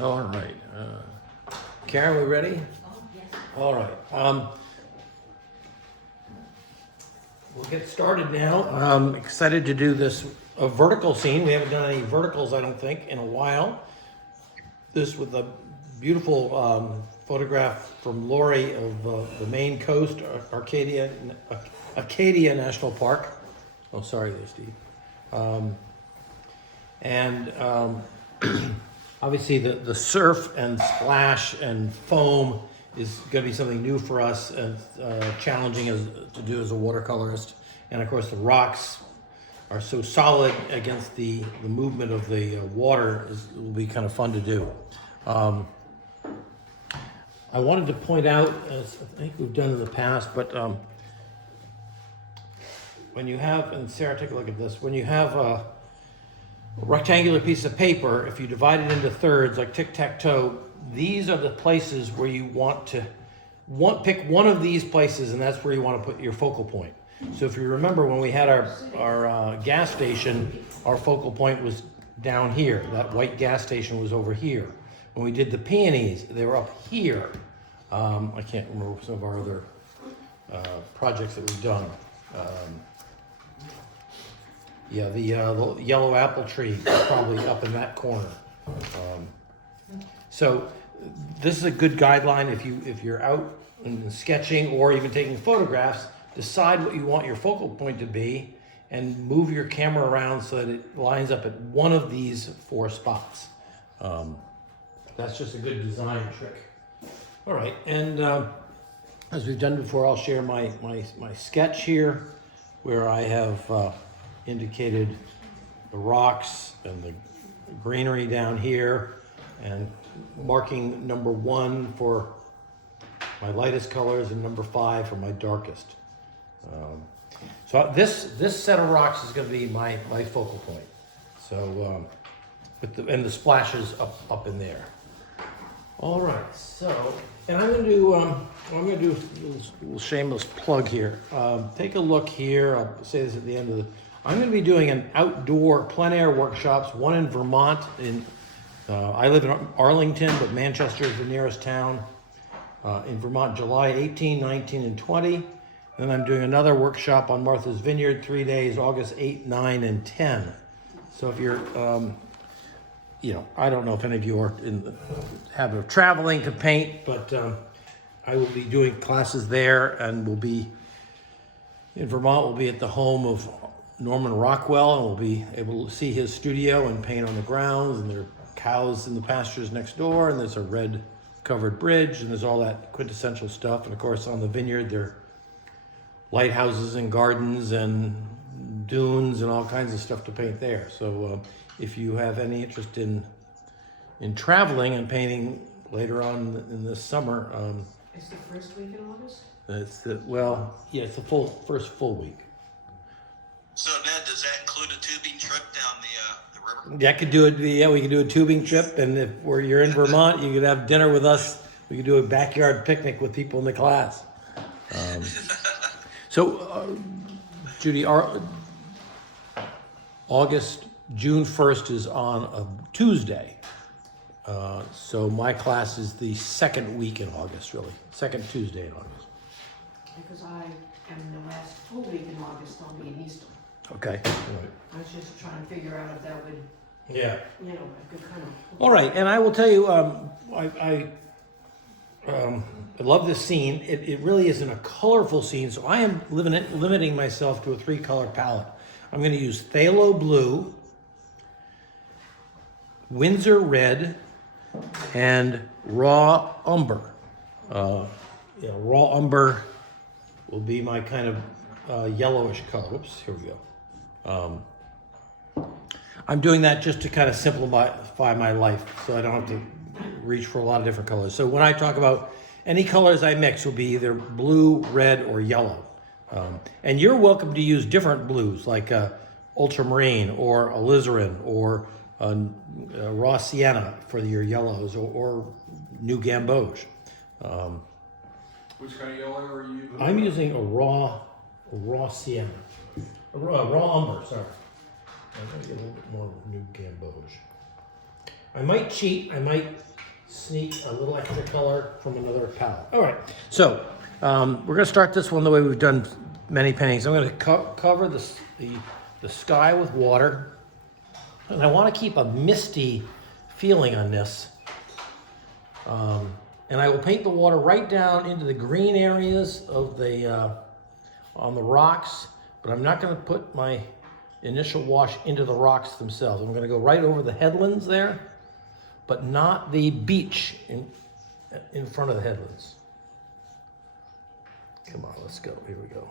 All right. Karen, we ready? Oh, yes. All right. We'll get started now. I'm excited to do this a vertical scene. We haven't done any verticals, I don't think, in a while. This with a beautiful photograph from Lori of the Maine coast, Acadia National Park. Oh, sorry there, Steve. Obviously the surf and splash and foam is going to be something new for us and challenging to do as a watercolorist. And of course the rocks are so solid against the movement of the water, it will be kind of fun to do. I wanted to point out, as I think we've done in the past, but when you have, and Sarah, take a look at this, when you have a rectangular piece of paper, if you divide it into thirds like tic-tac-toe, these are the places where you want to pick one of these places, and that's where you want to put your focal point. So if you remember when we had our gas station, our focal point was down here. That white gas station was over here. When we did the peonies, they were up here. I can't remember some of our other projects that we've done. Yeah, the yellow apple tree is probably up in that corner. So this is a good guideline if you're out and sketching or even taking photographs. Decide what you want your focal point to be and move your camera around so that it lines up at one of these 4 spots. That's just a good design trick. All right, and as we've done before, I'll share my sketch here where I have indicated the rocks and the greenery down here and marking number 1 for my lightest colors and number 5 for my darkest. So this set of rocks is going to be my focal point. So and the splashes up in there. All right, so and I'm going to do a little shameless plug here. Take a look here. I'll say this at the end of the. I'm going to be doing an outdoor plein air workshops. One in Vermont. I live in Arlington, but Manchester is the nearest town. In Vermont, July 18, 19, and 20. Then I'm doing another workshop on Martha's Vineyard, 3 days, August 8, 9, and 10. So if you're, I don't know if any of you are in the habit of traveling to paint, but I will be doing classes there, and we'll be in Vermont. We'll be at the home of Norman Rockwell, and we'll be able to see his studio and paint on the grounds, and there are cows in the pastures next door, and there's a red covered bridge, and there's all that quintessential stuff. And of course on the vineyard there are lighthouses and gardens and dunes and all kinds of stuff to paint there. So if you have any interest in traveling and painting later on in this summer, It's the first week in August? it's the first full week. So Ned, does that include a tubing trip down the river? Yeah, could do it. Yeah, we could do a tubing trip, and if you're in Vermont, you could have dinner with us. We could do a backyard picnic with people in the class. Judy, June 1st is on a Tuesday. So my class is the second week in August, really. Second Tuesday in August. Because I am the last full week in August, I'll be in Easton. Okay. All right. I was just trying to figure out if that would, Yeah. I could kind of. All right, and I will tell you, I love this scene. It really isn't a colorful scene, so I am limiting myself to a 3-color palette. I'm going to use phthalo blue, Winsor red, and raw umber. Raw umber will be my kind of yellowish color. Whoops, here we go. I'm doing that just to kind of simplify my life, so I don't have to reach for a lot of different colors. So when I talk about any colors I mix will be either blue, red, or yellow. And you're welcome to use different blues, like ultramarine or alizarin or raw sienna for your yellows, or new gamboge. Which kind of yellow are you using? I'm using a raw sienna, raw umber. Sorry, I'm gonna get a little bit more new gamboge. I might cheat. I might sneak a little extra color from another palette. All right, so we're gonna start this one the way we've done many paintings. I'm gonna cover the sky with water, and I want to keep a misty feeling on this. And I will paint the water right down into the green areas of the on the rocks, but I'm not going to put my initial wash into the rocks themselves. I'm going to go right over the headlands there, but not the beach in front of the headlands. Come on, let's go. Here we go.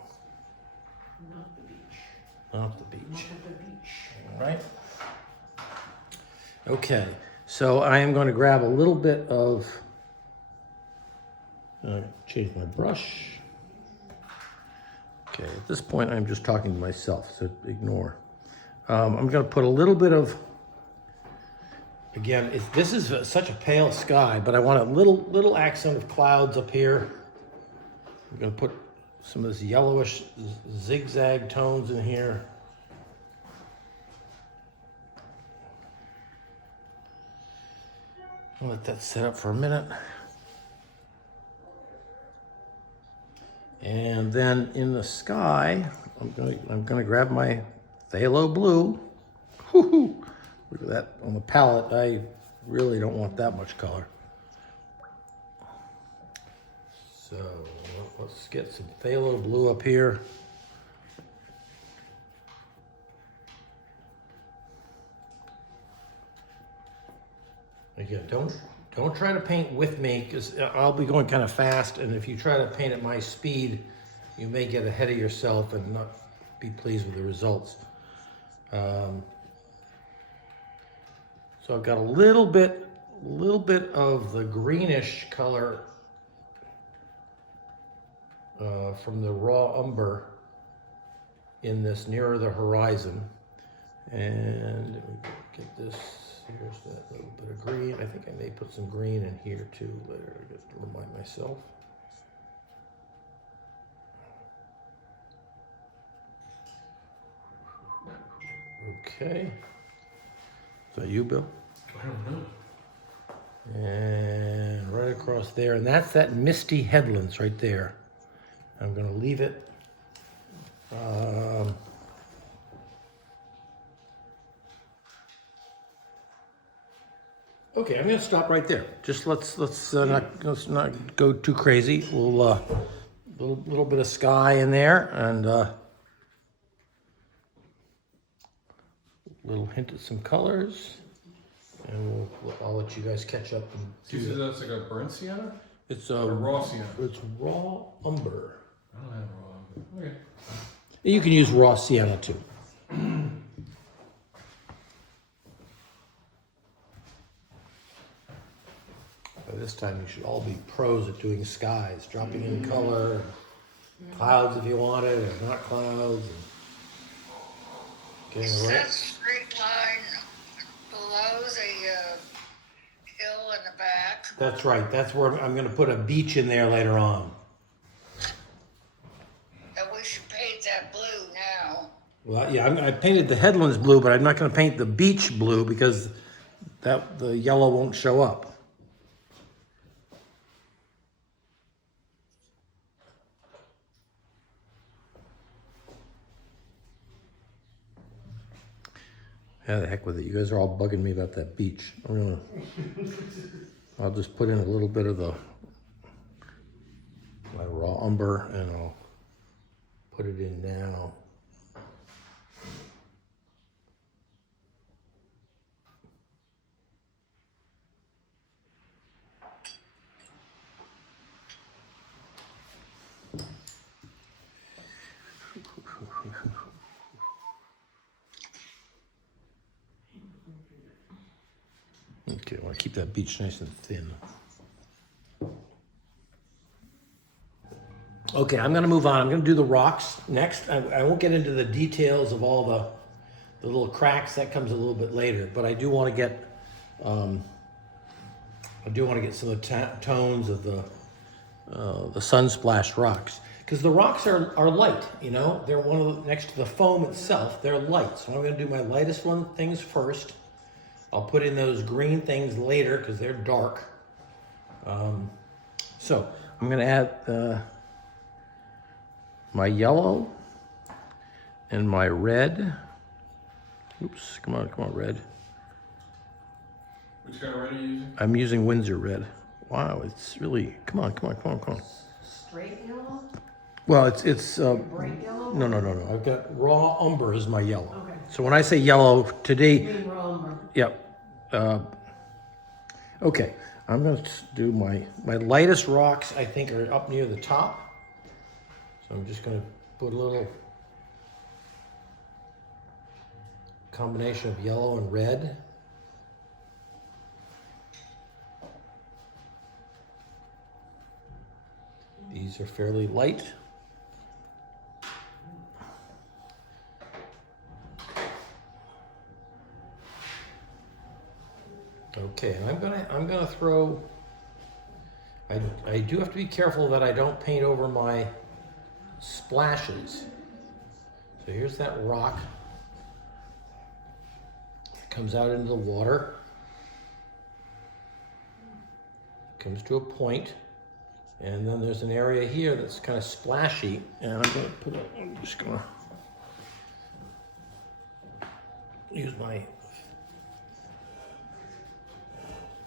Not the beach. Not the beach. Not at the beach. All right. Okay, so I am going to grab a little bit of, change my brush. Okay, at this point I'm just talking to myself, so ignore. I'm going to put a little bit of, again, this is such a pale sky, but I want a little accent of clouds up here. I'm going to put some of this yellowish zigzag tones in here. I'll let that set up for a minute. And then in the sky, I'm gonna grab my phthalo blue. Woo-hoo. Look at that on the palette. I really don't want that much color. So let's get some phthalo blue up here. Again, don't try to paint with me, because I'll be going kind of fast, and if you try to paint at my speed, you may get ahead of yourself and not be pleased with the results. So I've got a little bit of the greenish color from the raw umber in this nearer the horizon, and let me get this. Here's that little bit of green. I think I may put some green in here too later, just to remind myself. Okay. Is that you, Bill? I don't know. And right across there, and that's that misty headlands right there. I'm gonna leave it. Okay, I'm gonna stop right there. Just let's not go too crazy. We'll little bit of sky in there, and little hint of some colors, and I'll let you guys catch up and Do you see that's like a burnt sienna? It's Or raw sienna? It's raw umber. I don't have raw. Okay. You can use raw sienna too. By this time, you should all be pros at doing skies, dropping in color, clouds if you want it, or not clouds. And Is getting the that right. straight line below the hill in the back? That's right. That's where I'm going to put a beach in there later on. And we should paint that blue now. Well, yeah, I painted the headlands blue, but I'm not going to paint the beach blue because the yellow won't show up. Yeah, the heck with it. You guys are all bugging me about that beach. I'll just put in a little bit of my raw umber, and I'll put it in now. Okay, I want to keep that beach nice and thin. Okay, I'm going to move on. I'm going to do the rocks next. I won't get into the details of all the little cracks. That comes a little bit later. But I do want to get some of the tones of the sun-splashed rocks, because the rocks are light. You know, they're one of the, next to the foam itself. They're light. So I'm going to do my lightest things first. I'll put in those green things later because they're dark. So I'm gonna add my yellow and my red. Oops, come on, red. Which kind of red are you using? I'm using Windsor red. Wow, it's really, come on. Straight yellow? Well, it's Bright yellow? no. I've got raw umber as my yellow. Okay. So when I say yellow today, Green rum yep. Okay, I'm gonna do my lightest rocks. I think are up near the top. So I'm just gonna put a little combination of yellow and red. These are fairly light. Okay, and I'm gonna throw. I do have to be careful that I don't paint over my splashes. So here's that rock. Comes out into the water. Comes to a point. And then there's an area here that's kind of splashy, and I'm just gonna use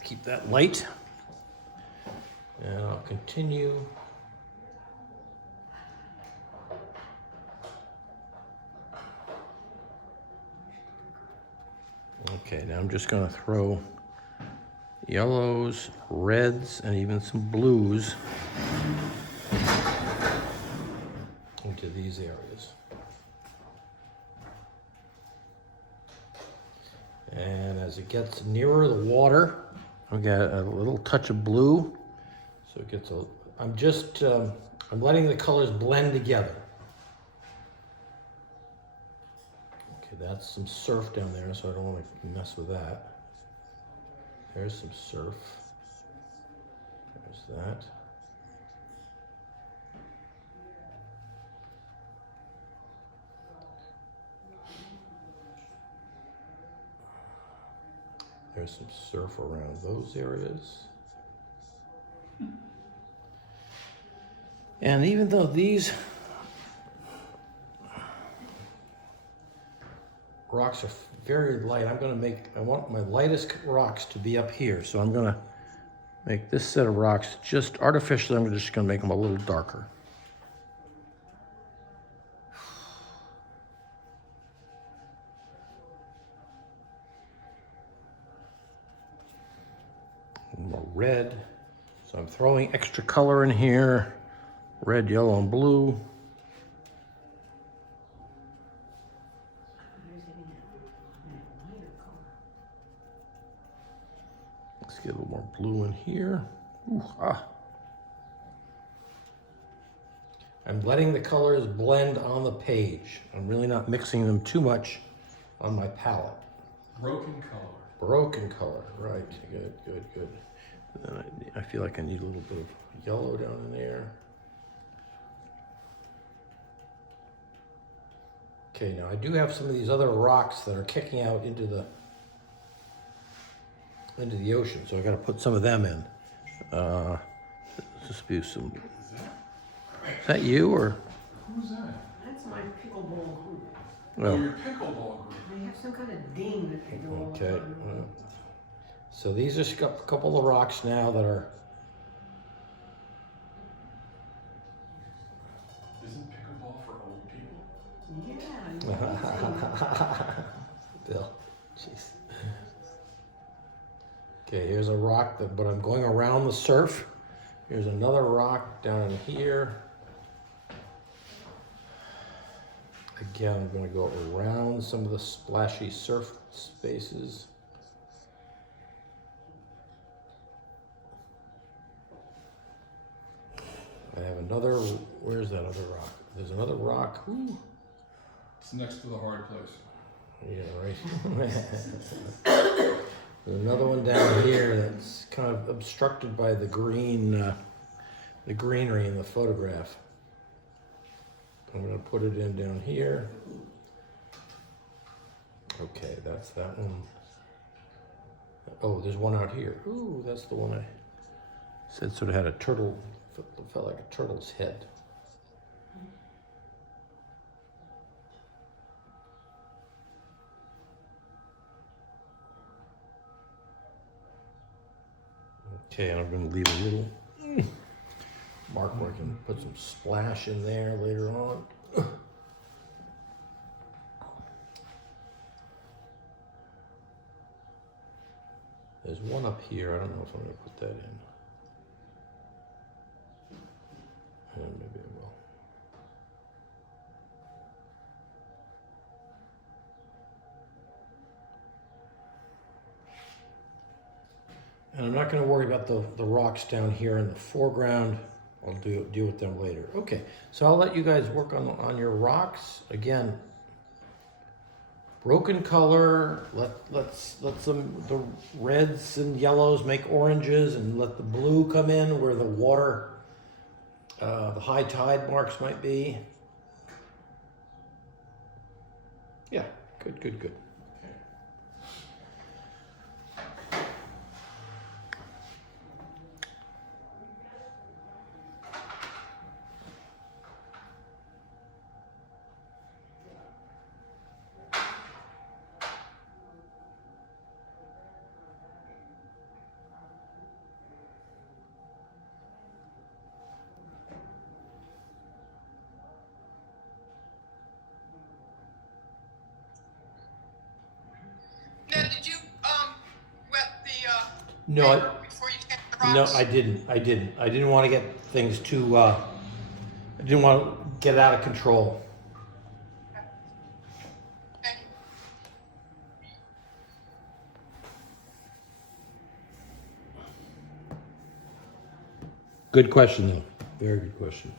keep that light, and I'll continue. Okay, now I'm just gonna throw yellows, reds, and even some blues into these areas. And as it gets nearer the water, I've got a little touch of blue. So it gets I'm letting the colors blend together. Okay, that's some surf down there, so I don't want to mess with that. There's some surf. There's that. There's some surf around those areas. And even though these rocks are very light, I want my lightest rocks to be up here. So I'm gonna make this set of rocks just artificially, I'm just gonna make them a little darker. More red. So I'm throwing extra color in here. Red, yellow, and blue. Let's get a little more blue in here. Ooh, I'm letting the colors blend on the page. I'm really not mixing them too much on my palette. Broken color. Broken color, right. Good. And then I feel like I need a little bit of yellow down in there. Okay, now I do have some of these other rocks that are kicking out into the ocean, so I got to put some of them in. Just be some. Is that you or? Who's that? That's my pickleball group. Oh, your pickleball group. They have some kind of ding that they go Okay. on. So these are a couple of rocks now that are. Isn't pickleball for old people? Yeah. Bill, jeez. Okay, here's a rock but I'm going around the surf. Here's another rock down in here. Again, I'm going to go around some of the splashy surf spaces. I have another, where's that other rock? There's another rock. Ooh. It's next to the hard place. Yeah, right. There's another one down here that's kind of obstructed by the green, the greenery in the photograph. I'm going to put it in down here. Okay, that's that one. Oh, there's one out here. Ooh, that's the one I said sort of had a turtle, felt like a turtle's head. Okay, and I'm gonna leave a little mark where I can put some splash in there later on. There's one up here. I don't know if I'm gonna put that in. Maybe I will. And I'm not going to worry about the rocks down here in the foreground. I'll deal with them later. Okay, so I'll let you guys work on your rocks. Again, broken color. Let some the reds and yellows make oranges, and let the blue come in where the water, the high tide marks might be. Yeah, good. Now, did you wet the No, paper before you came to the No, rocks? I didn't. I didn't want to get things too. I didn't want to get out of control. Okay. Good question, though. Very good question.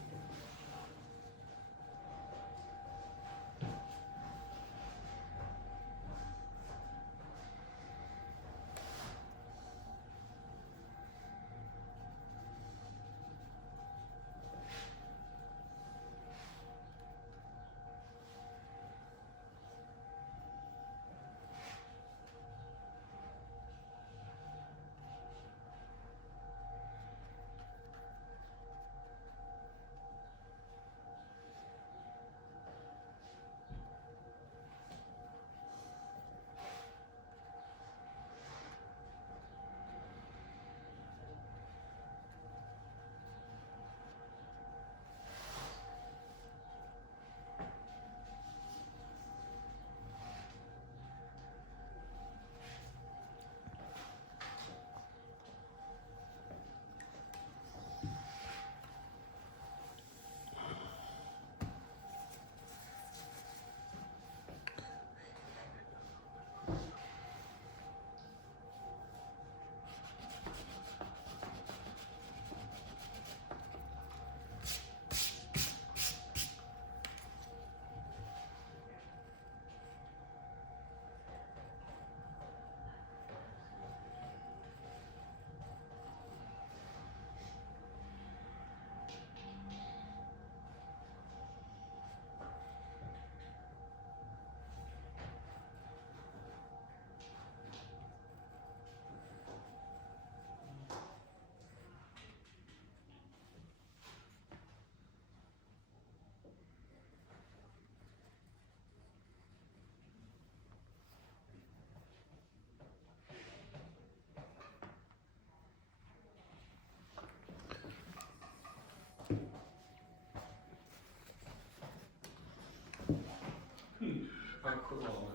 I put all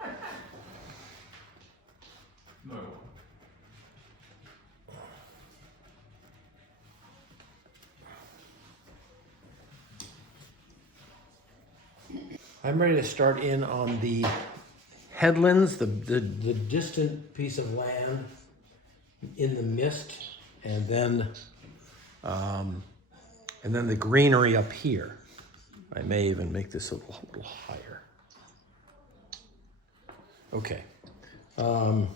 that in. No. I'm ready to start in on the headlands, the distant piece of land in the mist, and then the greenery up here. I may even make this a little higher. Okay. So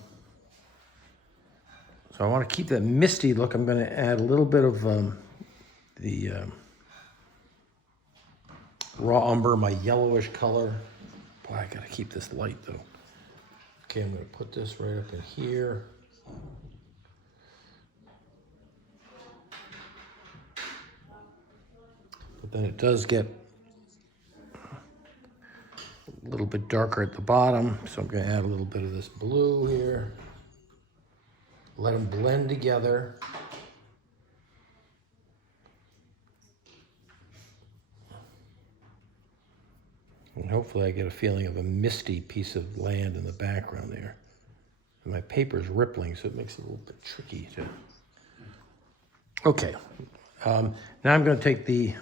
I want to keep that misty look. I'm going to add a little bit of the raw umber, my yellowish color. Boy, I got to keep this light though. Okay, I'm going to put this right up in here. But then it does get a little bit darker at the bottom, so I'm going to add a little bit of this blue here. Let them blend together. And hopefully I get a feeling of a misty piece of land in the background there. And my paper's rippling, so it makes it a little bit tricky to... Okay. Now I'm going to take the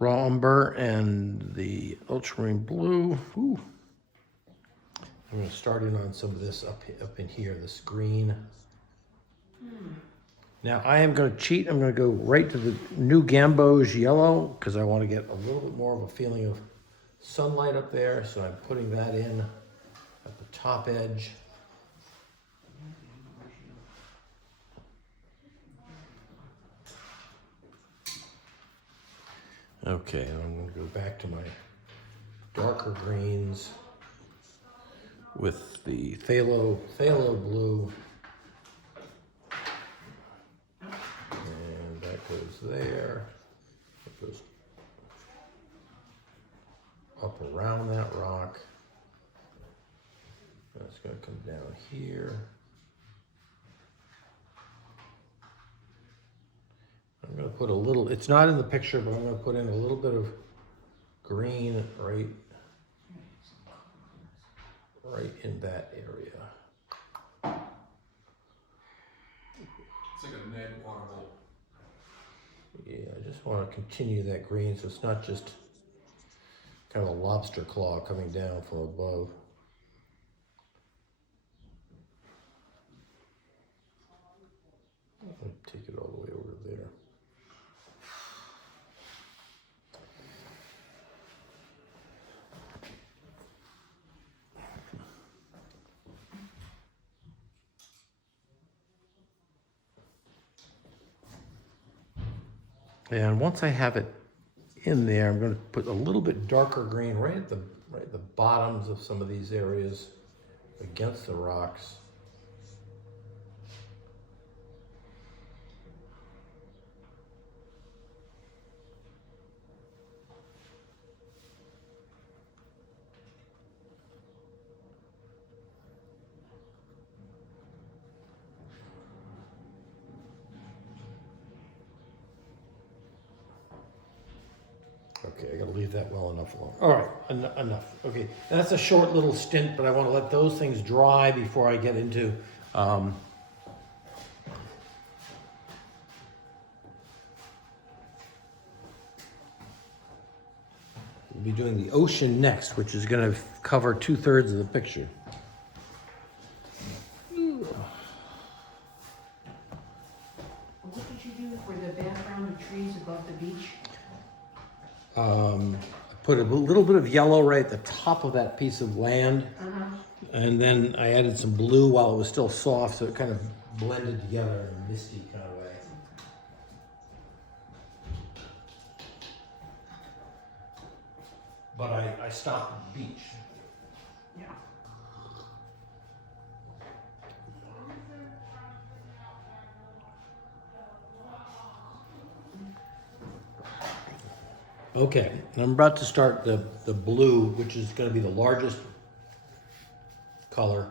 raw umber and the ultramarine blue. Ooh. I'm going to start in on some of this up in here, this green. Now I am going to cheat. I'm going to go right to the New Gamboge yellow because I want to get a little bit more of a feeling of sunlight up there. So I'm putting that in at the top edge. Okay, and I'm going to go back to my darker greens with the phthalo blue. And that goes there. It goes up around that rock. That's going to come down here. I'm going to put a little, it's not in the picture, but I'm going to put in a little bit of green right in that area. It's like a Ned waterhole. Yeah, I just want to continue that green so it's not just kind of a lobster claw coming down from above. I'll take it all the way over there. And once I have it in there, I'm going to put a little bit darker green right at the bottoms of some of these areas against the rocks. Okay, I gotta leave that well enough alone. All right, enough. Okay, that's a short little stint, but I want to let those things dry before I get into. We'll be doing the ocean next, which is going to cover 2/3 of the picture. What did you do for the background of trees above the beach? I put a little bit of yellow right at the top of that piece of land. And then I added some blue while it was still soft, so it kind of blended together in a misty kind of way. But I stopped at the beach. Yeah. Okay, and I'm about to start the blue, which is going to be the largest color,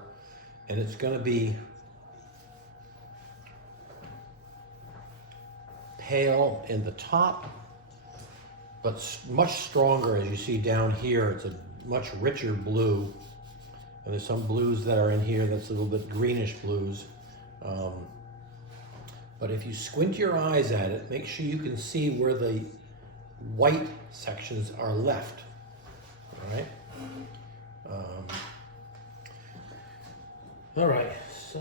and it's going to be pale in the top, but much stronger as you see down here. It's a much richer blue, and there's some blues that are in here that's a little bit greenish blues. But if you squint your eyes at it, make sure you can see where the white sections are left, all right? All right, so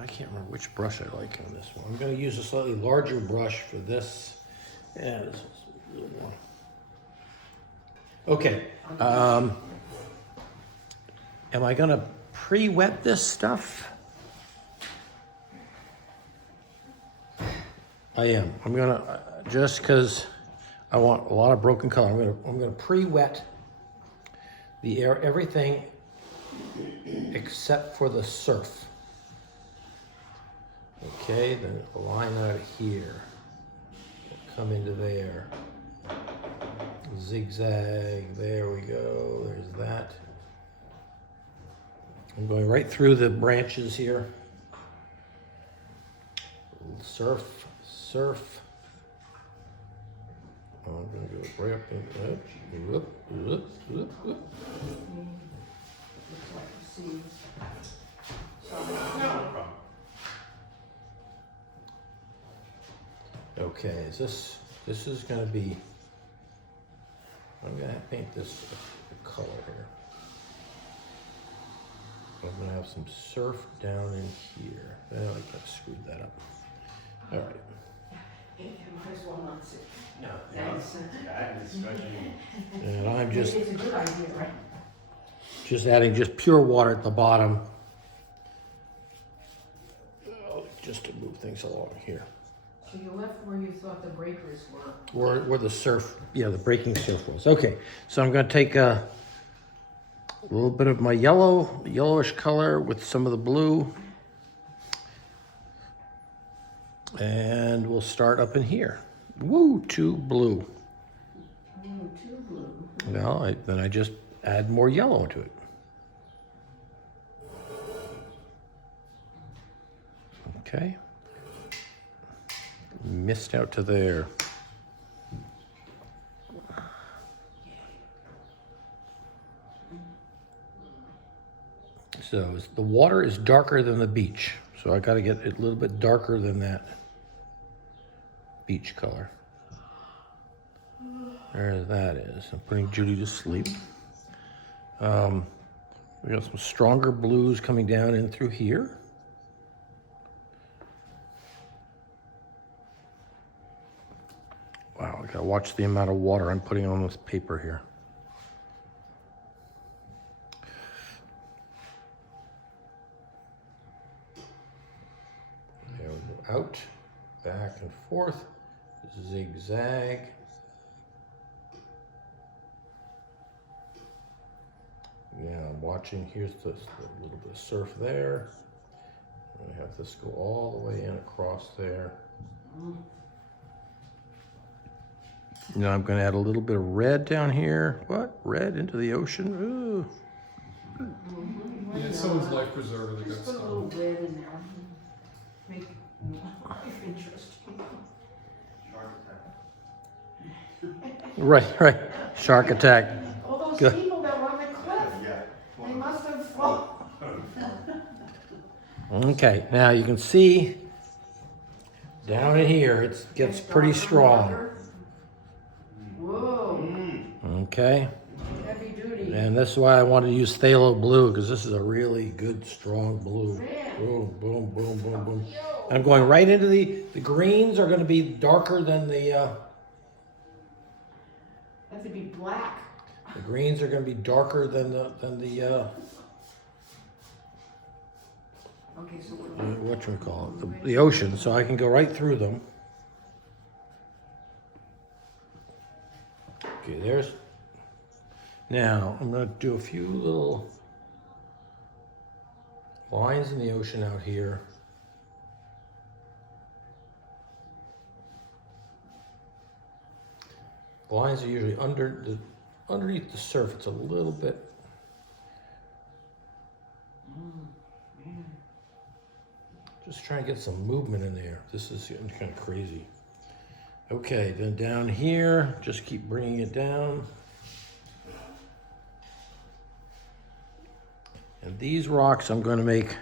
I can't remember which brush I like on this one. I'm going to use a slightly larger brush for this. Yeah, this is a little more. Okay, am I going to pre-wet this stuff? I am. I'm gonna, just because I want a lot of broken color, I'm gonna pre-wet the air, everything except for the surf. Okay, then a line out of here. Come into there. Zigzag, there we go, there's that. I'm going right through the branches here. Surf, surf. I'm gonna go right up into that. Whoop, whoop, whoop, whoop. Looks like the sea. Okay, this is gonna be, I'm gonna paint this a color here. I'm gonna have some surf down in here. Well, I screwed that up. All right. You might as well not sit. No, Thanks. And I'm just It's a good idea, right? adding just pure water at the bottom. Just to move things along here. So you left where you thought the breakers were. Where the surf, yeah, the breaking surf was. Okay, so I'm gonna take a little bit of my yellowish color with some of the blue. And we'll start up in here. Woo, too blue. Ooh, too blue. Well, then I just add more yellow to it. Okay. Missed out to there. So the water is darker than the beach. So I got to get it a little bit darker than that beach color. There that is. I'm putting Judy to sleep. We got some stronger blues coming down in through here. Wow, I gotta watch the amount of water I'm putting on this paper here. There we go. Out, back and forth, zigzag. Yeah, I'm watching. Here's the little bit of surf there. I have this go all the way in across there. Now I'm going to add a little bit of red down here. What? Red into the ocean? Ooh. Yeah, it's someone's life preserver that Just got put a little stung. red in there. Make life interesting. Right. Shark attack. All those Good. people that were on the cliff, they must have fallen. Okay, now you can see down in here it gets pretty strong. Whoa, Okay, heavy duty. and this is why I wanted to use phthalo blue because this is a really good strong blue. Man. Boom, boom, boom, boom, boom. I'm going right into the greens are going to be darker than the Have to be black. greens are going to be darker than the Okay, so what? what you call it, the ocean. So I can go right through them. Okay, there's. Now I'm going to do a few little lines in the ocean out here. The lines are usually underneath the surf. It's a little bit. Just trying to get some movement in there. This is getting kind of crazy. Okay, then down here, just keep bringing it down. And these rocks I'm going to make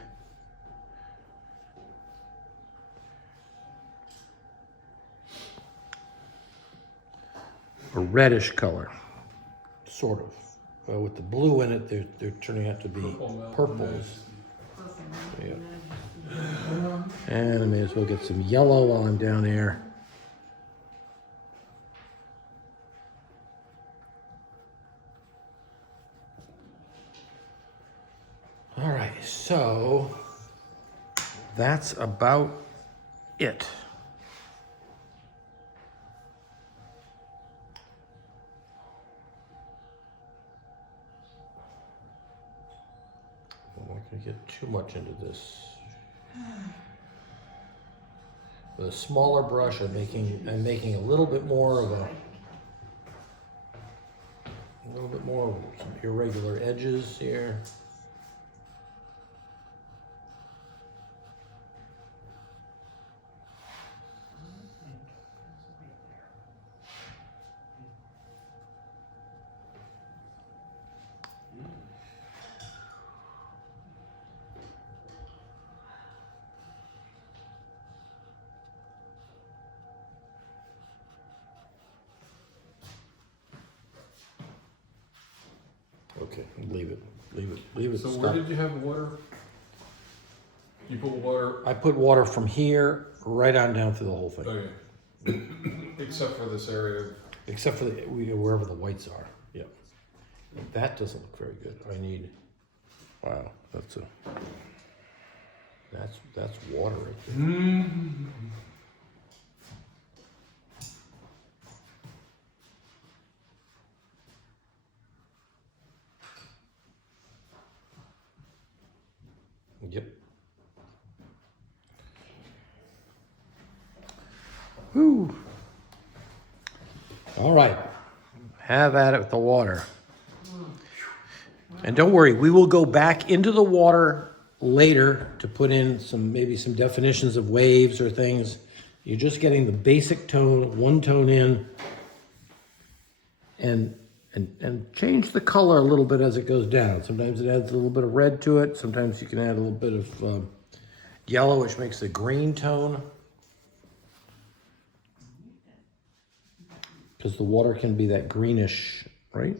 a reddish color, sort of. Well, with the blue in it, they're turning out to be purples. Yeah. And I may as well get some yellow while I'm down there. All right, so that's about it. gonna get too much into this. With a smaller brush, I'm making a little bit more of some irregular edges here. Okay, leave it. So Stop. where did you have water? You put water, I put water from here right on down through the whole thing, okay. Except for this area. except for wherever the whites are. Yeah, that doesn't look very good. I need. Wow, that's water right there. Yep. Whew. All right. Have at it with the water. And don't worry, we will go back into the water later to put in maybe some definitions of waves or things. You're just getting the basic tone, one tone in, and change the color a little bit as it goes down. Sometimes it adds a little bit of red to it. Sometimes you can add a little bit of yellow, which makes a green tone. Because the water can be that greenish, right?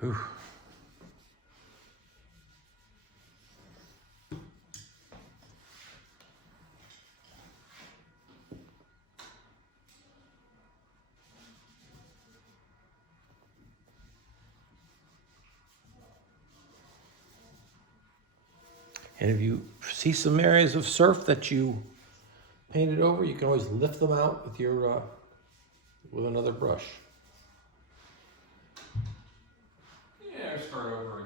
Whew. And if you see some areas of surf that you painted over, you can always lift them out with your with another brush. Yeah, start over again.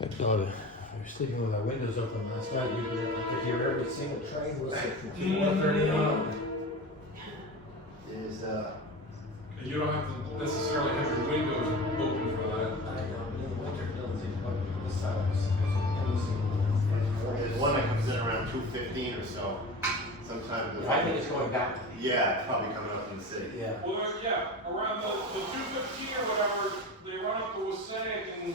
My daughter, we were sleeping with our windows open last night. I could hear every single train whistle from 4:30 on. Is And you don't have to necessarily have your windows open for that. I know, in the winter it doesn't seem like this house. there's one that comes in around 2:15 or so. Sometimes. I think it's going back. Yeah, it's probably coming up from the city. Yeah. Well, yeah, around the 2:15 or whatever, they run up to Wasanik and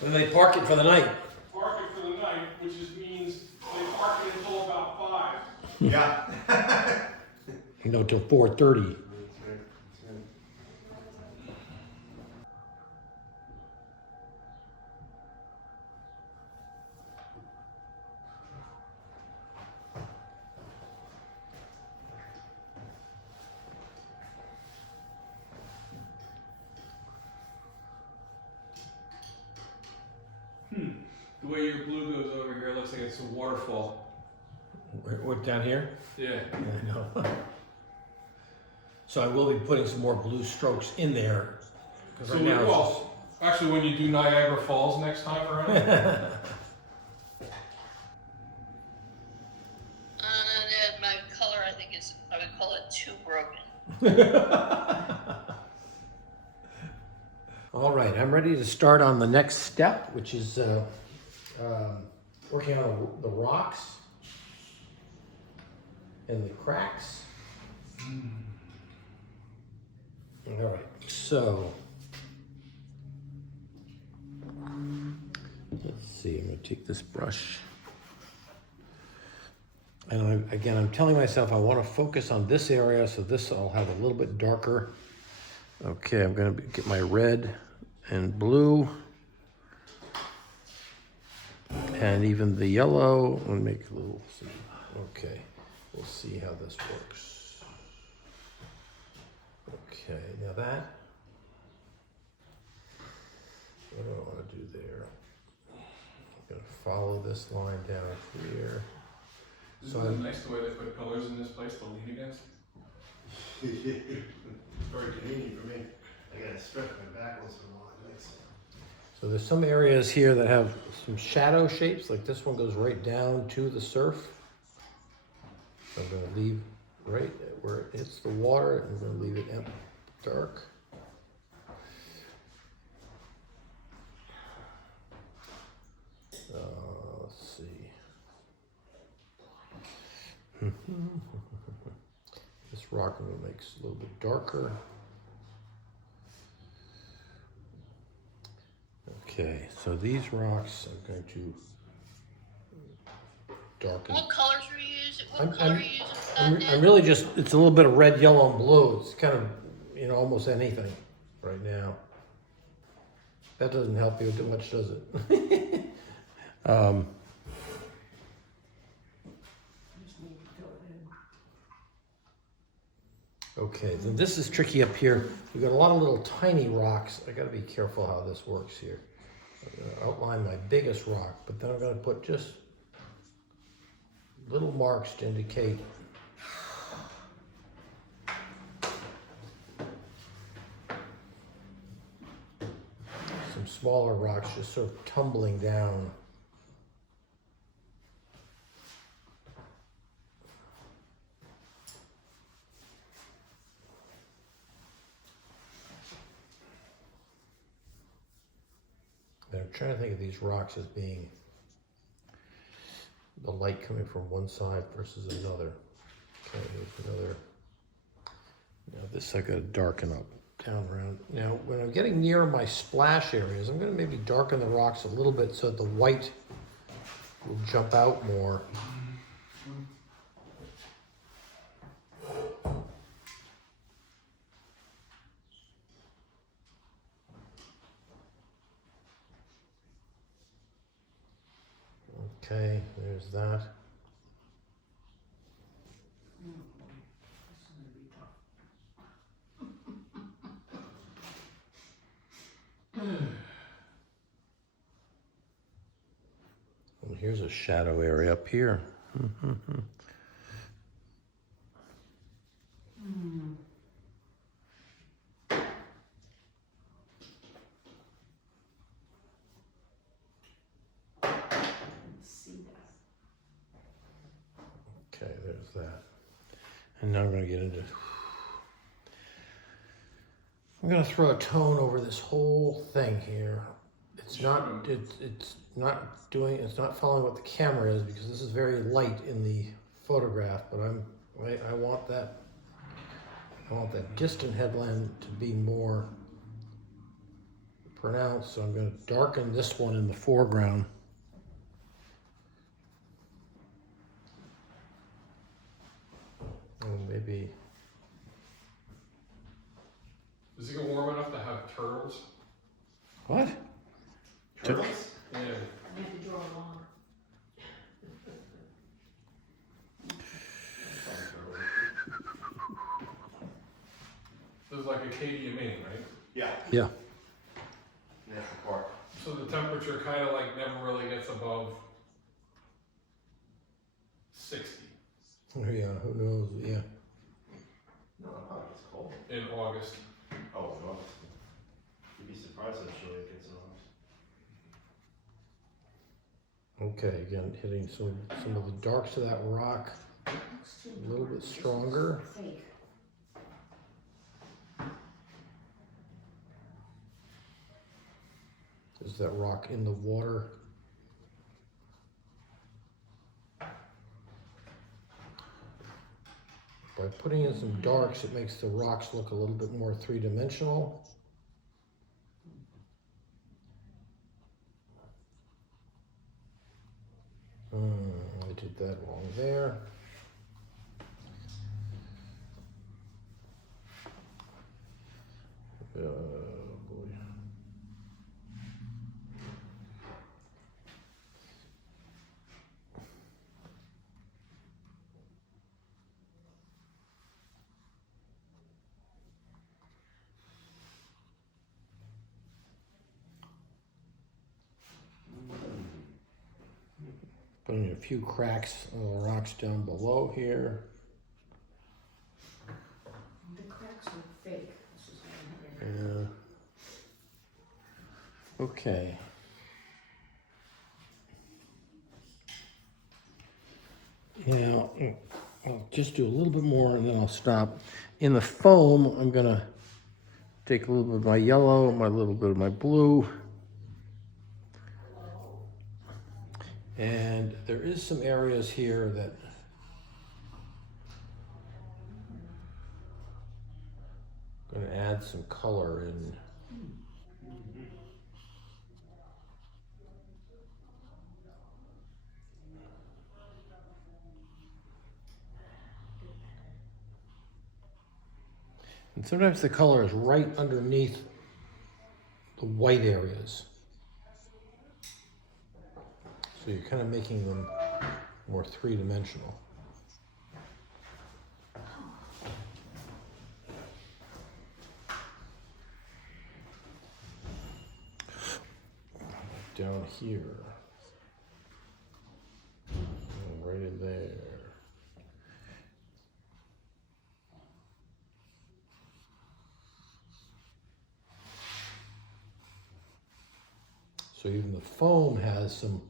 And they park it for the night. park it for the night, which means they park it until about 5. Yeah. Till 4:30. That's right. Hmm. The way your blue goes over here, it looks like it's a waterfall. What, down here? Yeah. I know. So I will be putting some more blue strokes in there. 'Cause So, right now it's well, actually, when you do Niagara Falls next time around, And my color, I think is, I would call it too broken. All right, I'm ready to start on the next step, which is working on the rocks and the cracks. All right, so let's see. I'm going to take this brush, and I'm telling myself I want to focus on this area, so this I'll have a little bit darker. Okay, I'm going to get my red and blue, and even the yellow. Let me make a little. Okay, we'll see how this works. Okay, now that. What do I want to do there? I'm going to follow this line down here. isn't it nice the way they put pillars in this place to lean against? It's very convenient for me. I gotta stretch my back once in a while. Thanks. So there's some areas here that have some shadow shapes, like this one goes right down to the surf. So I'm going to leave right where it hits the water, and I'm going to leave it dark. Let's see. This rock I'm going to make a little bit darker. Okay, so these rocks I'm going to darken. What colors are you using? I'm- What color are you using for that? I'm really just, it's a little bit of red, yellow, and blue. It's kind of, almost anything right now. That doesn't help you too much, does it? Just need to fill it in. Okay, then this is tricky up here. We've got a lot of little tiny rocks. I gotta be careful how this works here. I'm gonna outline my biggest rock, but then I'm gonna put just little marks to indicate. Some smaller rocks just sort of tumbling down. And I'm trying to think of these rocks as being the light coming from one side versus another. Okay, here's another. Now this I gotta darken up down around. Now when I'm getting near my splash areas, I'm gonna maybe darken the rocks a little bit so that the white will jump out more. Okay, there's that. This is gonna be tough. And here's a shadow area up here. See that. Okay, there's that. And now I'm gonna get into, I'm gonna throw a tone over this whole thing here. It's not, it's not doing, it's not following what the camera is because this is very light in the photograph, but I want that distant headland to be more pronounced, so I'm gonna darken this one in the foreground. And maybe, Does it get warm enough to have turtles? what? Turtles? Yeah. I have to draw a line. There's like Acadia, Maine, right? Yeah. Yeah. National Park. So So the temperature kind of like never really gets above 60 Oh, yeah, who knows, yeah. No, it's cold. in August. Oh, no. You'd be surprised how chilly it gets in August. Okay, again, hitting some of the darks of that rock a little bit stronger. Fake. Is that rock in the water? By putting in some darks, it makes the rocks look a little bit more three-dimensional. I did that wrong there. Boy. Putting a few cracks on the rocks down below here. The cracks are fake. This is what I'm having. Yeah. Okay. Now, I'll just do a little bit more and then I'll stop. In the foam, I'm gonna take a little bit of my yellow, a little bit of my blue. And there is some areas here that I'm gonna add some color in. And sometimes the color is right underneath the white areas. So you're kind of making them more three-dimensional. Down here. And right in there. So even the foam has some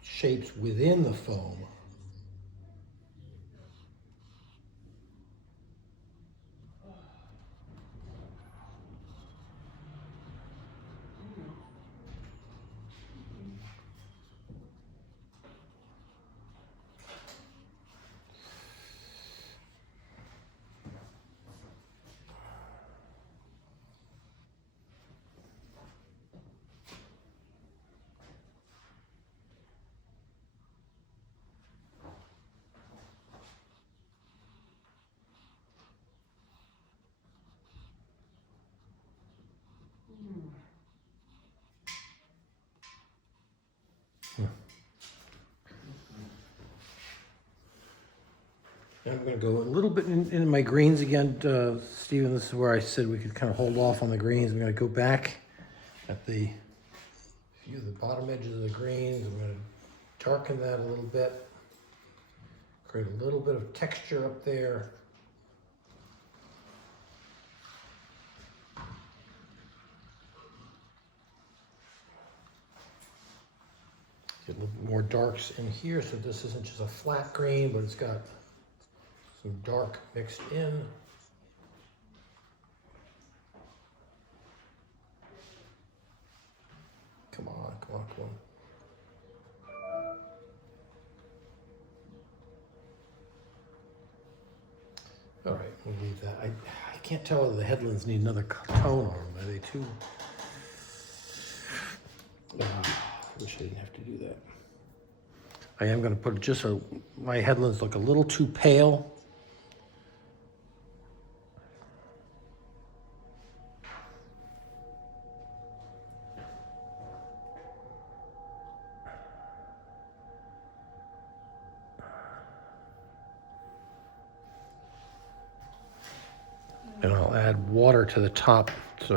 shapes within the foam. I'm going to go a little bit in my greens again, Stephen. This is where I said we could kind of hold off on the greens. I'm going to go back at the few of the bottom edges of the greens. I'm going to darken that a little bit, create a little bit of texture up there. Get a little bit more darks in here, so this isn't just a flat green, but it's got some dark mixed in. Come on, come on, come on. All right, we'll leave that. I can't tell whether the headlands need another tone on them. Are they too? I wish I didn't have to do that. I am going to put just so my headlands look a little too pale. And I'll add water to the top so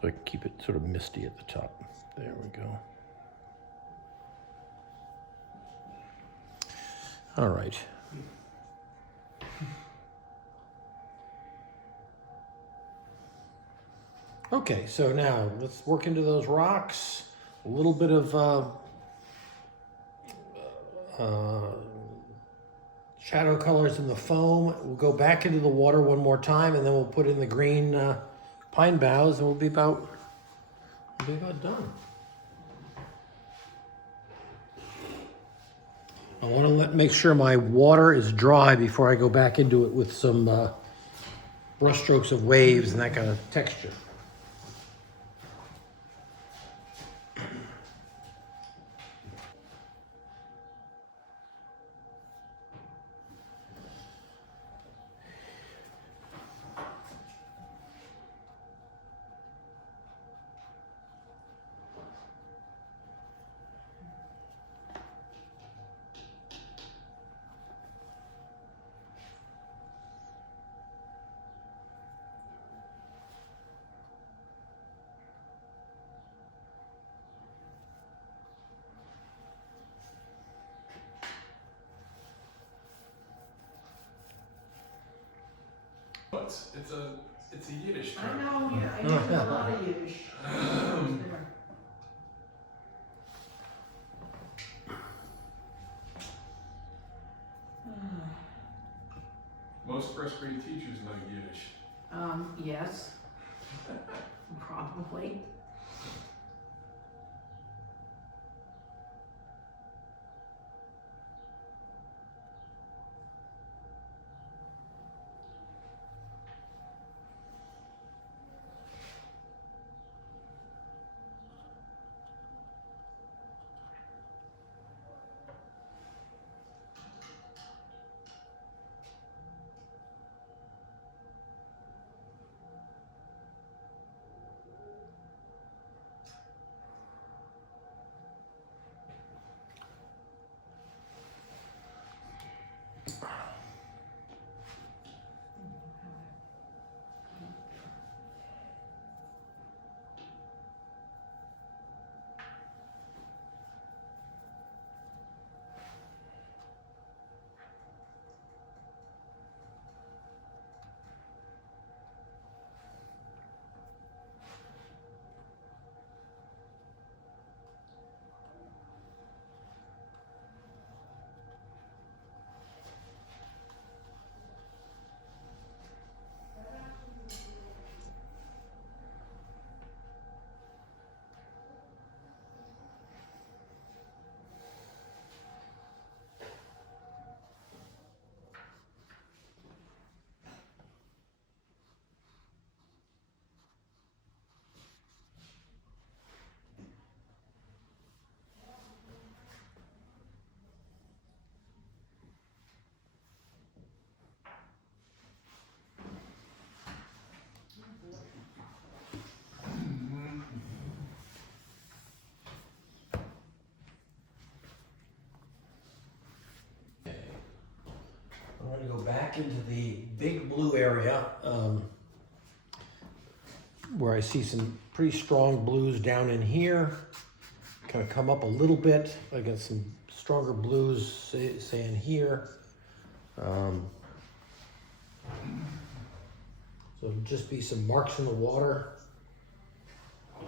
So I keep it sort of misty at the top. There we go. All right. Okay, so now let's work into those rocks. A little bit of shadow colors in the foam. We'll go back into the water one more time, and then we'll put in the green pine boughs, and we'll be about done. I want to make sure my water is dry before I go back into it with some brush strokes of waves and that kind of texture. It's a Yiddish I term. know, yeah, I use a lot of Yiddish. There. Most first grade teachers know Yiddish. Yes. Probably. I'm going to go back into the big blue area where I see some pretty strong blues down in here. Kind of come up a little bit. I got some stronger blues, say in here. So it'll just be some marks in the water.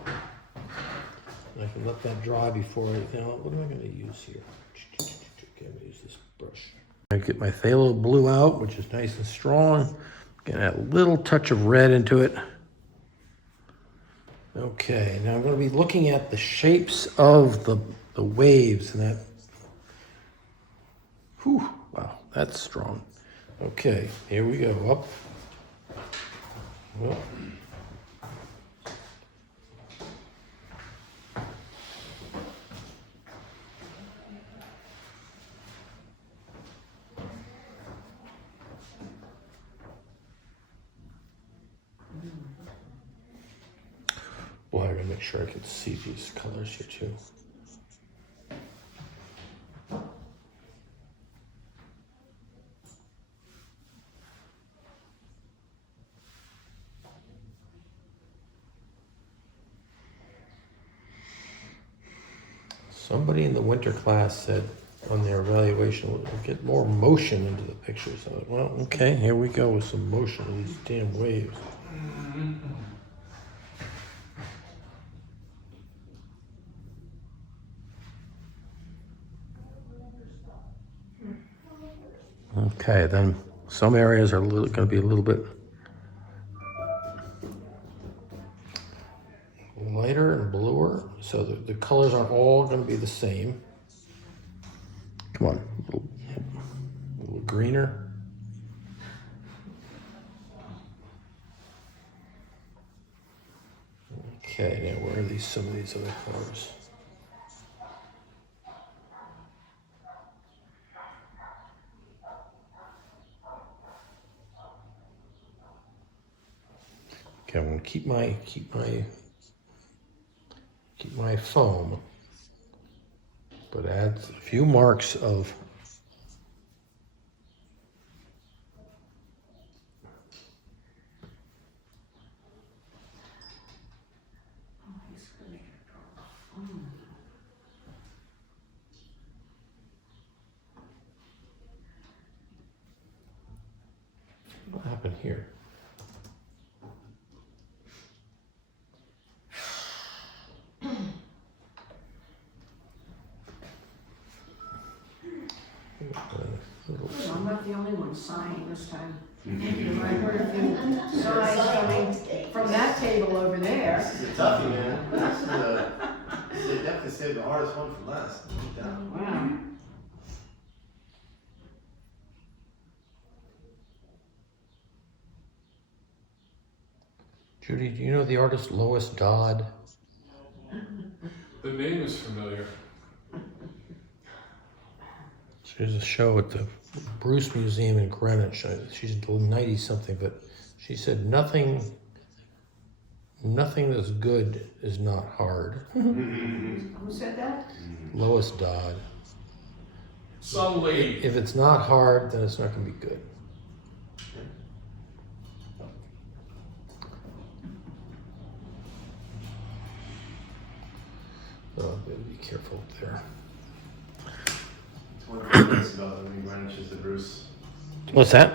And I can let that dry before I, what am I going to use here? Okay, I'm going to use this brush. I get my phthalo blue out, which is nice and strong. Gonna add a little touch of red into it. Okay, now I'm gonna be looking at the shapes of the waves and that. Whew, wow, that's strong. Okay, here we go, up. Well. Boy, I gotta make sure I can see these colors here too. Somebody in the winter class said on their evaluation, we'll get more motion into the pictures. I thought, well, okay, here we go with some motion of these damn waves. Okay, then some areas are going to be a little bit lighter and bluer, so the colors aren't all going to be the same. Come on, a little greener. Okay, now where are some of these other colors? Okay, I'm gonna keep my foam, but add a few marks of what happened here? I'm not the only one sighing this time. I heard a few sighs coming from that table over there. This is a toughie, man. This is definitely saved the hardest one for last. No doubt. Wow. Judy, do you know the artist Lois Dodd? The name is familiar. She has a show at the Bruce Museum in Greenwich. She's 90-something, but she said nothing that's good is not hard. Who said that? Lois Dodd. Some lady. If it's not hard, then it's not going to be good. Oh, be careful up there. It's one thing I miss about living in Greenwich is the Bruce. What's that?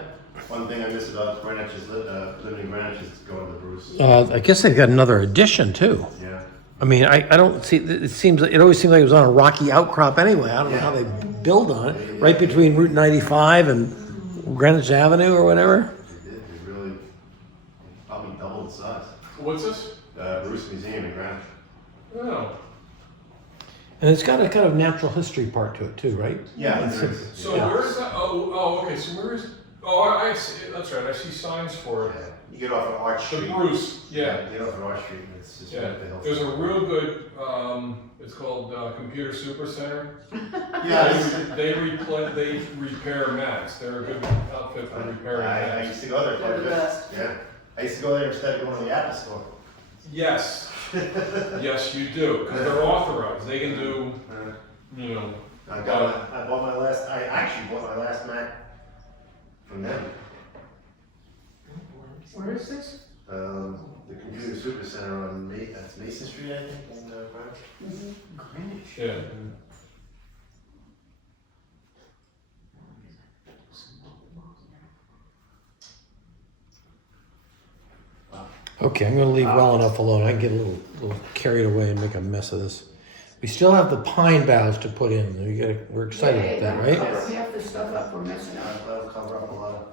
One thing I miss about Greenwich is living in Greenwich is going to the Bruce. I guess they've got another edition too. Yeah. I mean, I don't see. It always seemed like it was on a rocky outcrop anyway. I don't know how they build on it. Right between Route 95 and Greenwich Avenue or whatever. They did. They really probably doubled the size. What's this? Bruce Museum in Greenwich. Oh. And it's got a kind of natural history part to it too, right? Yeah, It's- there is. So Yeah. where's that? Oh, okay. So where is? Oh, I see. That's right. I see signs for it. Yeah. You get off of Arch The Street. Bruce. Yeah. You get off of Arch Street and it's just Yeah. right up the hill. There's a real good. It's called Computer Super Center. Yeah, this is- They repair Macs. They're a good outfit for repairing I Macs. used to go there quite a They're the bit. best. Yeah. I used to go there instead of going to the Apple store. Yes. Yes, you do. Because they're authorized. They can do. You know. I actually bought my last Mac from them. Where is this? The Computer Super Center on that's Mason Street, I think, in Greenwich. Greenwich. Yeah. Okay, I'm going to leave well enough alone. I can get a little carried away and make a mess of this. We still have the pine boughs to put in. We're excited about that, right? Cover half the stuff up for messing up. That'll cover up a lot of.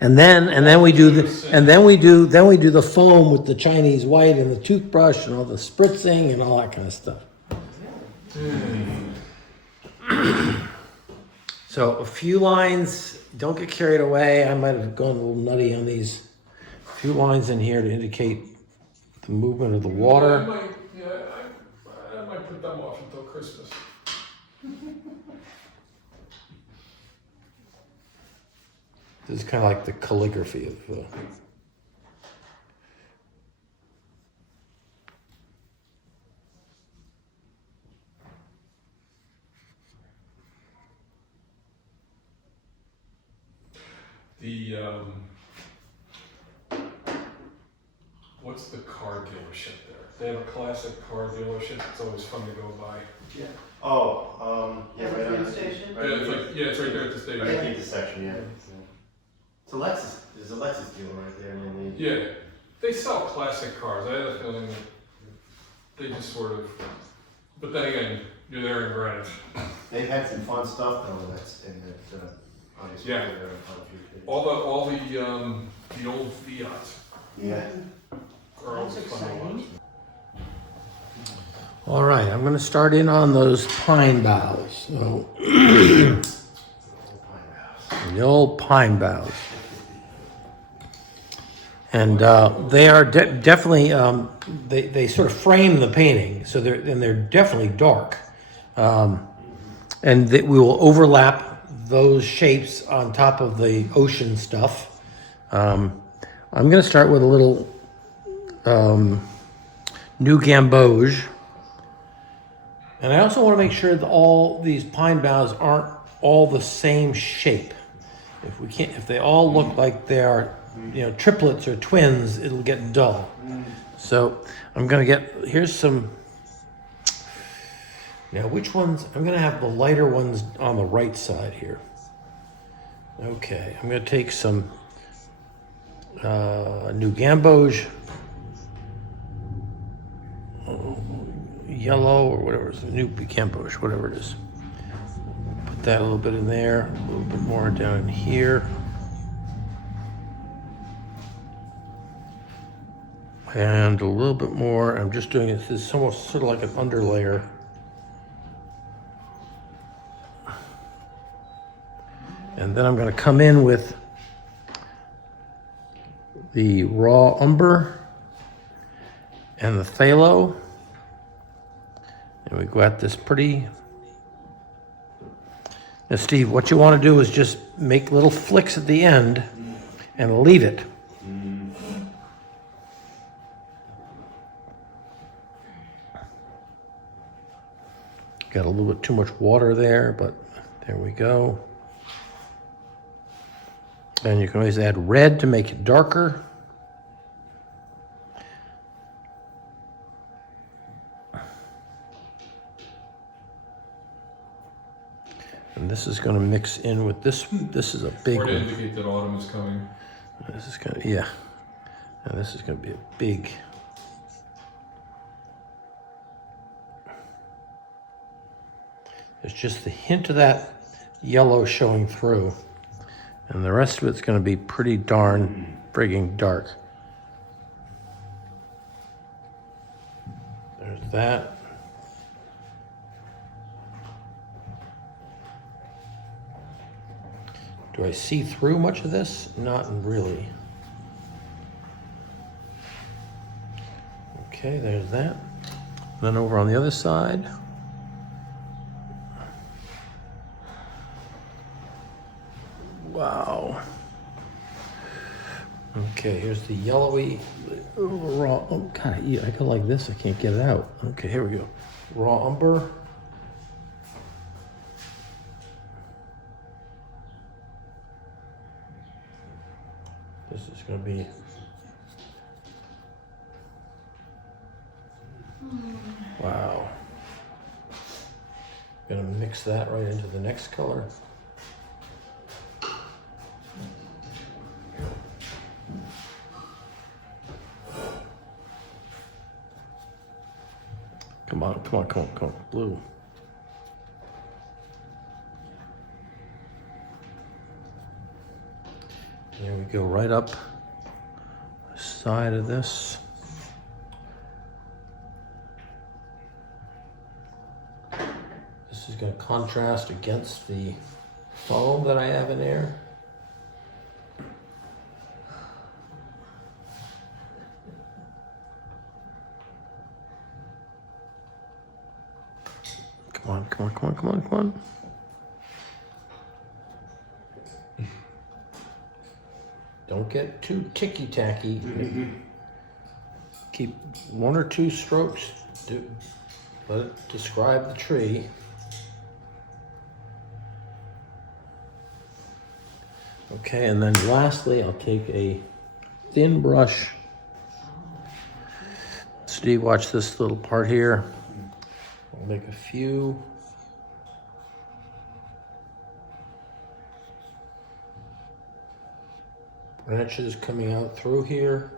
And then we do the foam with the Chinese white and the toothbrush and all the spritzing and all that kind of stuff. So a few lines. Don't get carried away. I might have gone a little nutty on these. A few lines in here to indicate the movement of the I water. might put them off until Christmas. This is kind of like the calligraphy of. The what's the car dealership there? They have a classic car dealership. It's always fun to go by. Yeah. Oh, yeah, right on the station? Right, It's right there at the right station. at the intersection, yeah. It's a Lexus, there's a Lexus dealer right there, and then Yeah, they sell classic cars. I have a feeling that they just sort of. But then again, you're there in Greenwich. they've had some fun stuff though, that's, and obviously. Yeah. they're on a few things. All the old Fiats Yeah. are always That's fun to watch. exciting. All right, I'm gonna start in on those pine boughs. So, the old pine boughs. And they are definitely, they sort of frame the painting, so they're definitely dark. And we will overlap those shapes on top of the ocean stuff. I'm gonna start with a little New Gamboge. And I also want to make sure that all these pine boughs aren't all the same shape. If they all look like they are, triplets or twins, it'll get dull. So I'm gonna here's some. Now, which ones? I'm gonna have the lighter ones on the right side here. Okay, I'm gonna take some New Gamboge. Yellow or whatever it's New Gamboge, whatever it is. Put that a little bit in there, a little bit more down in here. And a little bit more, I'm just doing it, this is almost sort of like an underlayer. And then I'm gonna come in with the raw umber and the phthalo. And we go at this pretty. Now, Steve, what you want to do is just make little flicks at the end and leave it. Got a little bit too much water there, but there we go. And you can always add red to make it darker. And this is going to mix in with this. This is a big Or to one. indicate that autumn is coming. This is going to, yeah. Now this is going to be a big. There's just the hint of that yellow showing through. And the rest of it's going to be pretty darn frigging dark. There's that. Do I see through much of this? Not really. Okay, there's that. Then over on the other side. Wow. Okay, here's the yellowy raw. Oh God, I go like this. I can't get it out. Okay, here we go. Raw umber. This is going to be. Wow. Gonna mix that right into the next color. Come on, come on, come on, come on, blue. There we go, right up the side of this. This is going to contrast against the foam that I have in there. Come on, come on, come on, come on, come on. Don't get too ticky-tacky. Keep one or two strokes to let it describe the tree. Okay, and then lastly, I'll take a thin brush. Let's Steve, watch this little part here. I'll make a few. Branches coming out through here.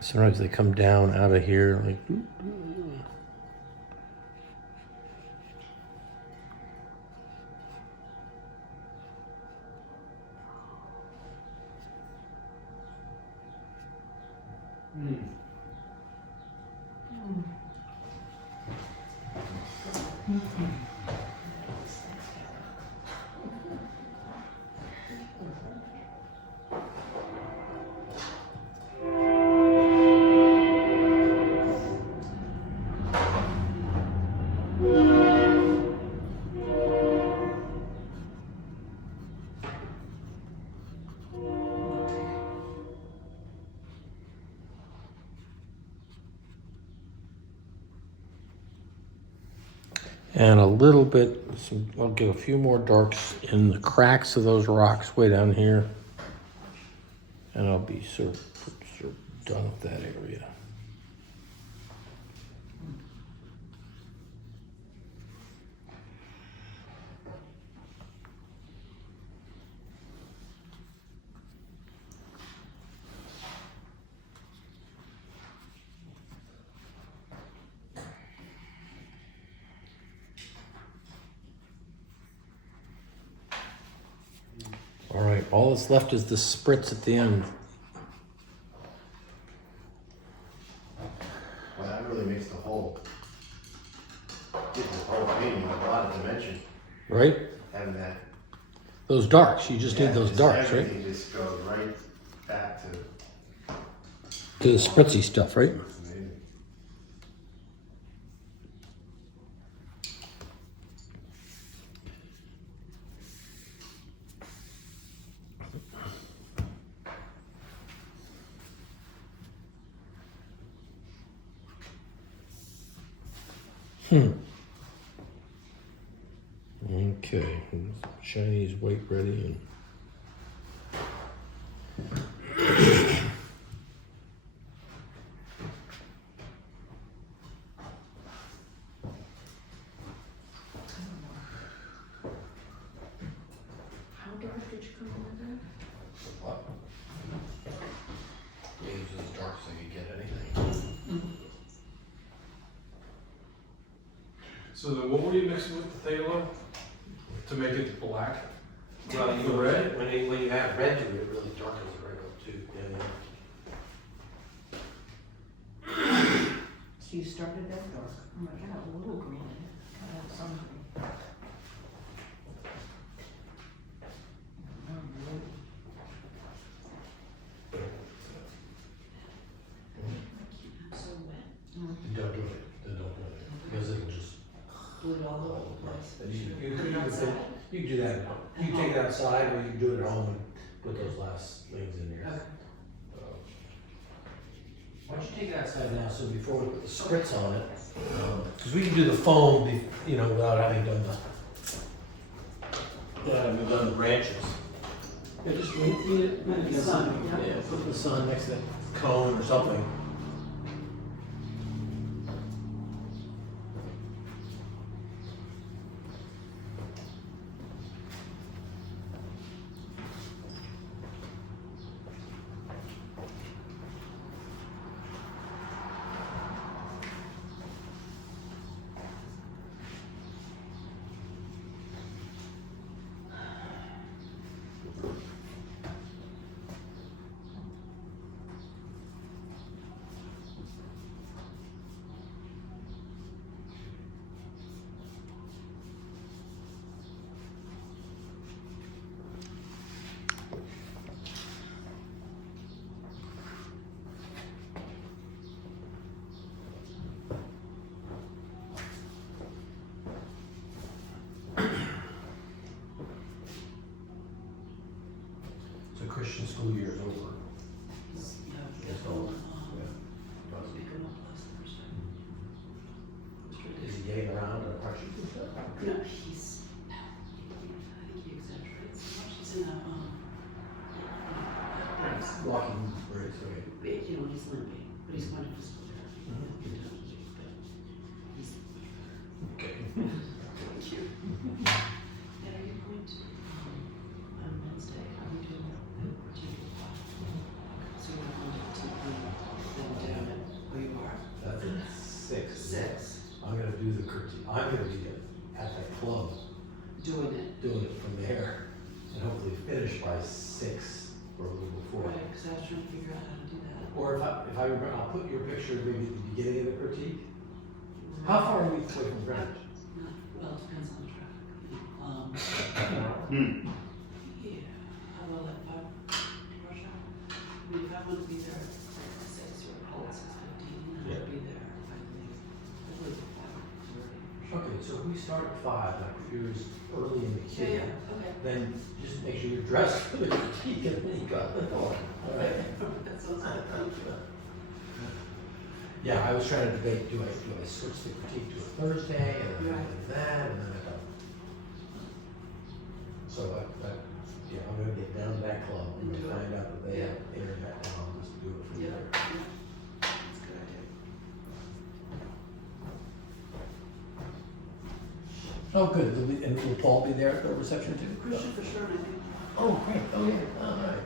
Sometimes they come down out of here like. And a little bit, I'll get a few more darks in the cracks of those rocks way down here. And I'll be sort of done with that area. All right, all that's left is the spritz at the end. Well, that really makes the whole, gives the whole painting a lot of dimension, Right? having that. Those darks, you just Yeah, need those just darks, right? Everything just goes right back to. To the spritzy stuff, right? It's amazing. Okay, Chinese white ready and. How dark did you come in with that? What? Yeah, it was as dark as I could get anything. So then what were you mixing with the phthalo to make it black? Well, you The red? when you add red to it, it really darkens it right up too. So you started that dark. Oh my God, a little green. Gotta have some green. Oh, really? So wet. Don't do it. Don't do it because it'll just. Do it all over the place. You can do that. You can take it outside, or you can do it at home and put those last things in there. Okay. Why don't you take it outside now, so before we put the spritz on it, because we can do the foam, without having done the branches. Yeah, just lean it against the sun. Yeah, put the sun next to that cone or something. No, he's, I think he exaggerates so much. He's in a, Walking race, right? you know, he's limping, but he's going to physical therapy. But he's much better. Okay. Thank you. And are you going to, on Wednesday, are we doing 10 to 5? So you're going to TP, then down at, where you are? That's at 6. 6, I'm gonna do the critique. I'm gonna be at that club doing it. doing it from there and hopefully finish by 6 or a little before. Right, because I was trying to figure out how to do that. Or if I remember, I'll put your picture maybe at the beginning of the critique. How far are we away from Greenwich? Well, it depends on the traffic. Yeah, how about like 5 rush hour? I mean, if I want to be there at 6 or call it 6:15, then Yeah. I'll be there, I believe. I believe at 5:30. Okay, so if we start at 5, like if yours early in the queue, Okay. then just make sure you're dressed for the critique and then you got the door. All right? That sounds like fun. Yeah, I was trying to debate, do I switch the critique to a Thursday and then Right. that, and then I thought. So yeah, I'm gonna get down to that club and Do it. find out that they have internet and I'll just do it from Yeah, there. yeah. That's a good idea. Oh, good, and will Paul be there at the reception too? Christian for sure, and I think. Oh, great, oh, yeah, all right.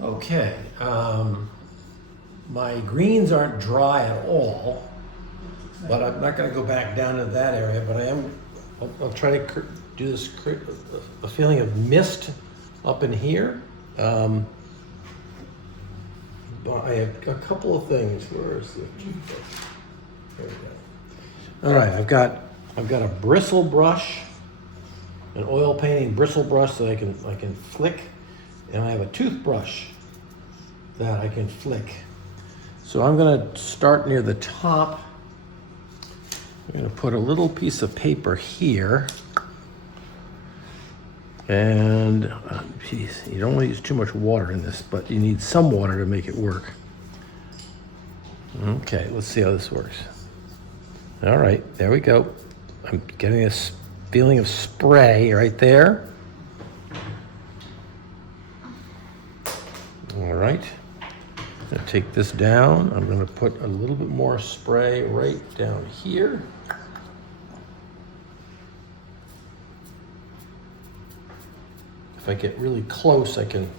Okay, my greens aren't dry at all, but I'm not gonna go back down to that area, but I'll try to do this, a feeling of mist up in here. But I have a couple of things, where is the? There we go. All right, I've got a bristle brush, an oil painting bristle brush that I can flick. And I have a toothbrush that I can flick. So I'm gonna start near the top. I'm gonna put a little piece of paper here. And, geez, you don't wanna use too much water in this, but you need some water to make it work. Okay, let's see how this works. All right, there we go. I'm getting this feeling of spray right there. All right, I'm gonna take this down. I'm gonna put a little bit more spray right down here. If I get really close, I can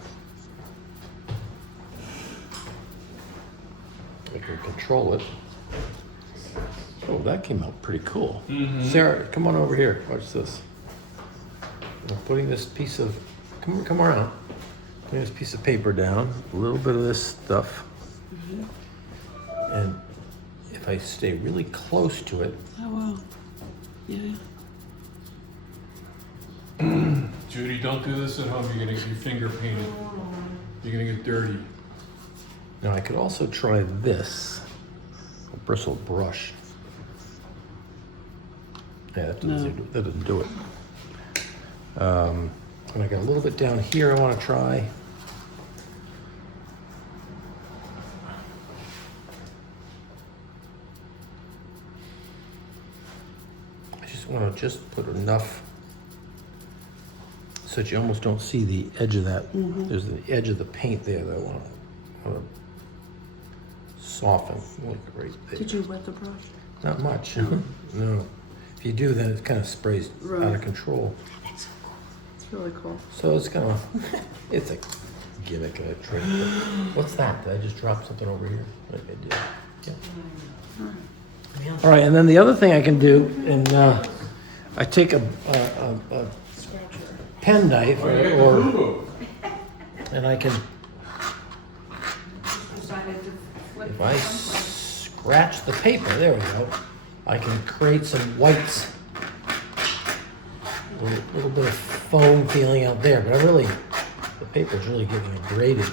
control it. Oh, that came out pretty cool. Sarah, come on over here, watch this. I'm putting this piece of, come around. Putting this piece of paper down, a little bit of this stuff. And if I stay really close to it, Oh, wow. Yeah. Judy, don't do this at home. You're gonna get your finger painted. You're gonna get dirty. now I could also try this, a bristle brush. Yeah, that doesn't do it. And I got a little bit down here I want to try. I just want to put enough so that you almost don't see the edge of that. There's the edge of the paint there that I want to soften, like right there. Did you wet the brush? Not much, no. If you do, then it kind of sprays out of Right. control. That's so cool. It's really cool. So it's kind of, it's a gimmick and a trick. What's that? Did I just drop something over here? Like I did. Yeah. All right, and then the other thing I can do, and I take a penknife or and I can, Decided to flip if I someplace. scratch the paper, there we go, I can create some whites A little bit of foam feeling out there, but the paper's really getting abraded.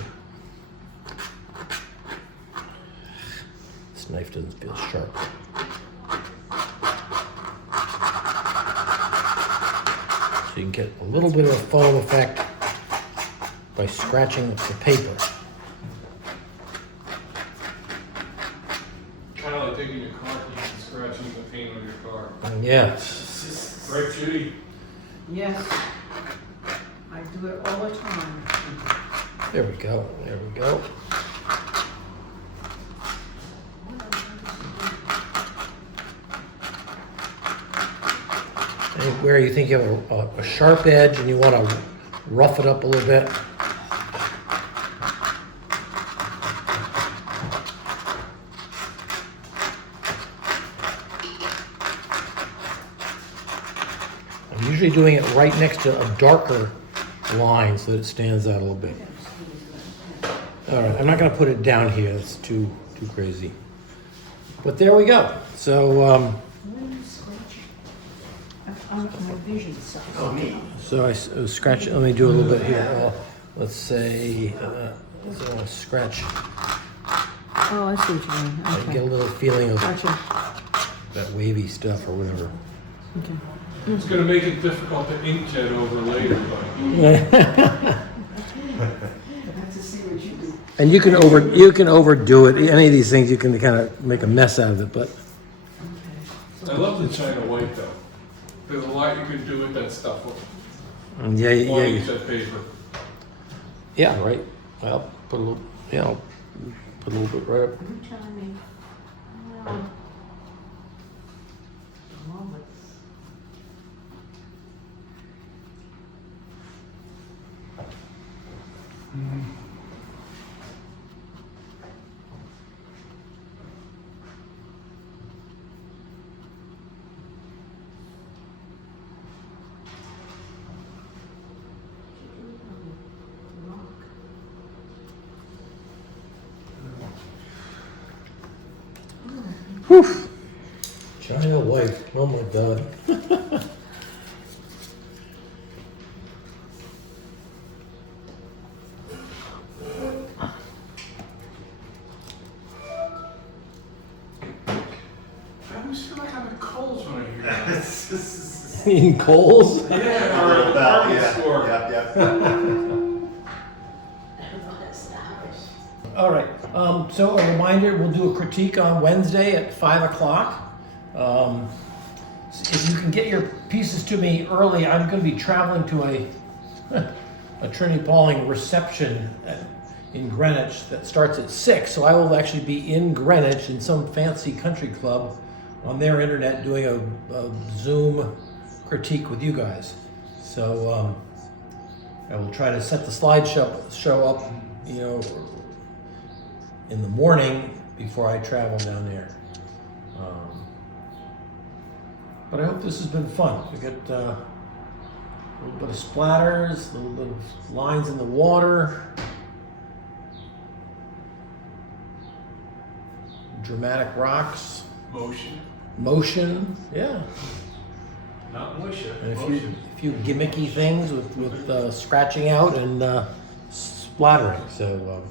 This knife doesn't feel sharp. So you can get a little bit of a foam effect by scratching the paper. Kind of like taking your car keys and scratching the paint on your car. Yeah. Right, Judy? Yes. I do it all the time. There we go. There we go. And where you think you have a sharp edge and you want to rough it up a little bit. I'm usually doing it right next to a darker line so that it stands out a little bit. All right, I'm not going to put it down here. It's too crazy. But there we go. So What are you scratching? My vision sucks. Oh, me. so I scratch. Let me do a little bit here. Let's say so I'll scratch. Oh, I see what you mean. I get a little feeling of Gotcha. that wavy stuff or whatever. Okay. It's gonna make it difficult to inkjet over later, but I have to see what you do. And you can overdo it. Any of these things you can kind of make a mess out of it, but I love the China white though. There's a lot you can do with that stuff. yeah, Long inkjet paper. yeah, right. I'll put a little, I'll put a little bit right up. You telling me? Well, well, but Whew. China white. Oh my God. I always feel like I'm at Kohl's when I hear that. Eating coals? Yeah, or a department store. All right. So a reminder, we'll do a critique on Wednesday at 5 o'clock. If you can get your pieces to me early, I'm going to be traveling to a Trinity Pauling reception in Greenwich that starts at 6. So I will actually be in Greenwich in some fancy country club on their internet doing a Zoom critique with you guys. So I will try to set the slideshow up, in the morning before I travel down there. But I hope this has been fun. We got a little bit of splatters, a little bit of lines in the water, dramatic rocks, motion, yeah. Not motion. And a few gimmicky things with scratching out and splattering. So